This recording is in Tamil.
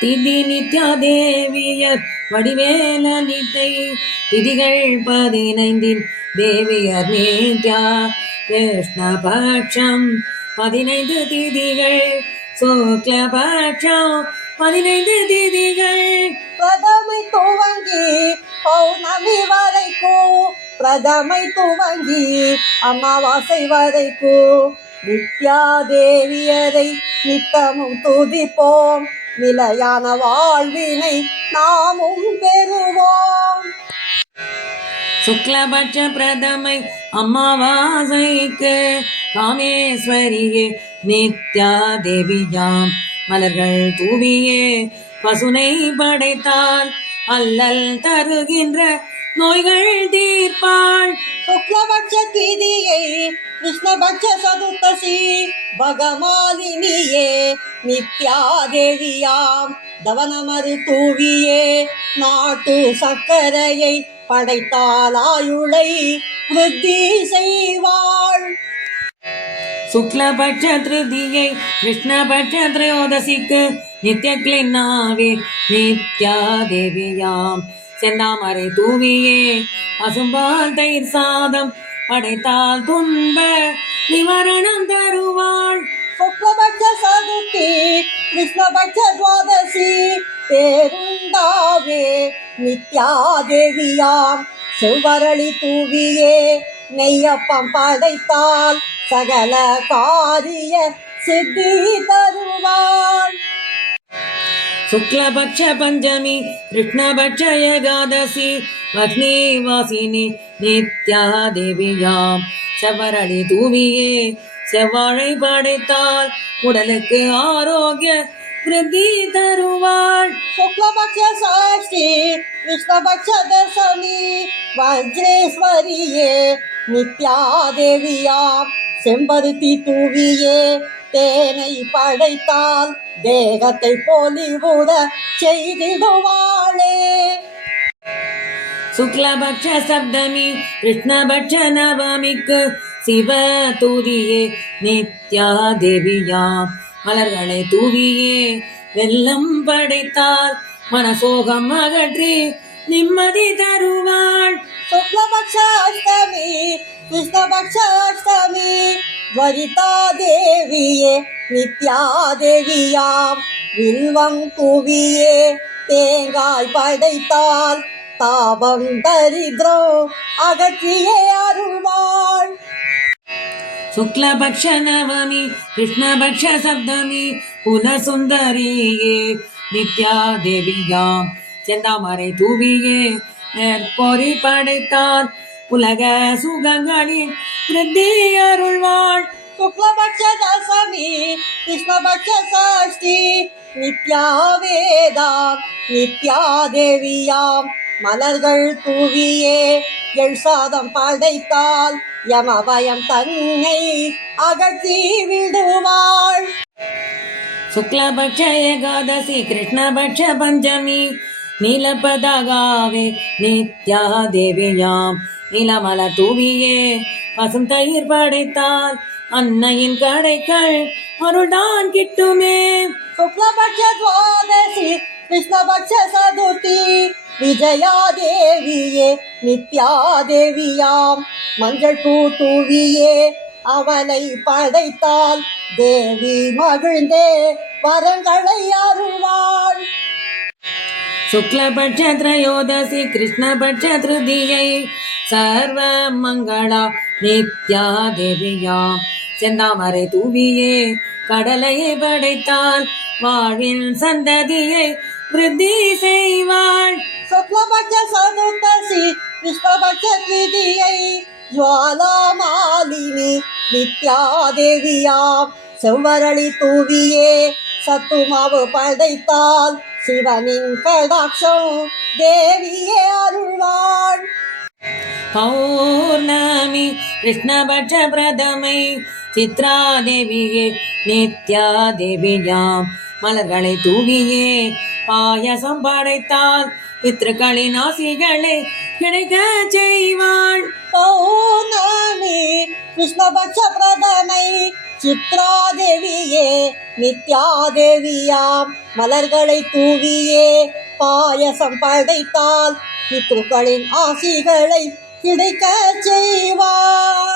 திதி நித்யா தேவியர் வடிவேலலிதை திதிகள் 15 தேவியர் நித்யா கிருஷ்ணபட்சம் 15 திதிகள் சுக்லபட்சம் 15 திதிகள் பிரதமை துவங்கி பௌர்ணமி வரைக்கும் பிரதமை துவங்கி அமாவாசை வரைக்கும் நித்யா தேவியரை நித்தமும் துதிப்போம் நிலையான வாழ்வினை நாமும் பெறுவோம். சுக்லபட்ச பிரதமை அமாவாசைக்கு காமேஸ்வரியே நித்யா தேவியாம் மலர்கள் தூவியே பசுனை படைத்தால் அல்லல் தருகின்ற நோய்கள் தீர்ப்பாள். சுக்லபட்ச திதியை கிருஷ்ணபட்ச சதுர்த்தசி பகமாலினியே நித்யா தேவியாம் தவனமரு தூவியே நாட்டு சக்கரையை படைத்தால் ஆயுளை விருத்தி செய்வாள். சுக்லபட்ச திருதியை கிருஷ்ணபட்ச திரையோதசிக்கு நித்ய கிளின்னாவே நித்யா தேவியாம் செந்தாமரை தூவியே பசும்பால் தயிர் சாதம் படைத்தால் துன்ப நிவாரணம் தருவாள். சுக்லபட்ச சதுர்த்தி கிருஷ்ணபட்ச துவாதசி பேருண்டாவே நித்யா தேவியாம் செவ்வரளி தூவியே நெய்யப்பம் படைத்தால் சகல காரிய சித்தி தருவாள். சுக்லபட்ச பஞ்சமி கிருஷ்ணபட்ச ஏகாதசி வக்னிவாசினி நித்யா தேவியாம் செவ்வரளி தூவியே செவ்வாழை படைத்தால் உடலுக்கு ஆரோக்கிய விருத்தி தருவாள். சுக்லபட்ச சஷ்டி கிருஷ்ணபட்ச தசமி வஜ்ரேஸ்வரியே நித்யா தேவியாம் செம்பருத்தி தூவியே தேனை படைத்தால் தேகத்தை பொலிவுற செய்திடுவாளே. சுக்லபட்ச சப்தமி கிருஷ்ணபட்ச நவமிக்கு சிவ தூதியே நித்யா தேவியாம் மலர்களை தூவியே வெல்லம் படைத்தால் மனசோகம் அகற்றி நிம்மதி தருவாள். சுக்லபட்ச அஷ்டமி கிருஷ்ணபட்ச அஷ்டமி வரிதா தேவியே நித்யா தேவியாம் வில்வம் தூவியே தேங்காய் படைத்தால் தாபம் தரித்ரம் அகற்றியே அருள்வாள். சுக்லபட்ச நவமி கிருஷ்ணபட்ச சப்தமி குலசுந்தரியே நித்யா தேவியாம் செந்தாமரை தூவியே நெற்பொறி படைத்தால் உலக சுகங்களின் விருத்தி அருள்வாள். சுக்லபட்ச தசமி கிருஷ்ணபட்ச சஷ்டி நித்யா வேதா நித்யா தேவியாம் மலர்கள் தூவியே எள் சாதம் படைத்தால் யமபயம் தன்னை அகற்றி விடுவாள். சுக்லபட்ச ஏகாதசி கிருஷ்ணபட்ச பஞ்சமி நீலபதாகாவே நித்யா தேவியாம் நீலமல தூவியே பசும் தயிர் படைத்தால் அன்னையின் கடைகள் அருள்தான் கிட்டுமே. சுக்லபட்ச துவாதசி கிருஷ்ணபட்ச சதுர்த்தி விஜயா தேவியே நித்யா தேவியாம் மஞ்சள் பூ தூவியே அவளை படைத்தால் தேவி மகிழ்ந்தே வரங்களை அருள்வாள். சுக்லபட்ச திரையோதசி கிருஷ்ணபட்ச திருதியை சர்வ மங்களா நித்யா தேவியாம் செந்தாமரை தூவியே கடலையை படைத்தால் வாழ்வின் சந்ததியை விருத்தி செய்வாள். சுக்லபட்ச சதுர்த்தசி கிருஷ்ணபட்ச திதியை ஜுவாலா மாலினி நித்யா தேவியாம் செவ்வரளி தூவியே சத்துமாவு படைத்தால் சிவனின் கடாட்சம் தேவியே அருள்வாள். பௌர்ணமி கிருஷ்ணபட்ச பிரதமை சித்ரா தேவியே நித்யா தேவியாம் மலர்களை தூவியே பாயசம் படைத்தால் பித்ருக்களின் ஆசிகளை கிடைக்க செய்வாள். பௌர்ணமி கிருஷ்ணபட்ச பிரதமை சித்ராதேவியே நித்யாதேவியாம் மலர்களை தூவியே பாயசம் படைத்தால் பித்ருக்களின் ஆசிகளை கிடைக்க செய்வார்.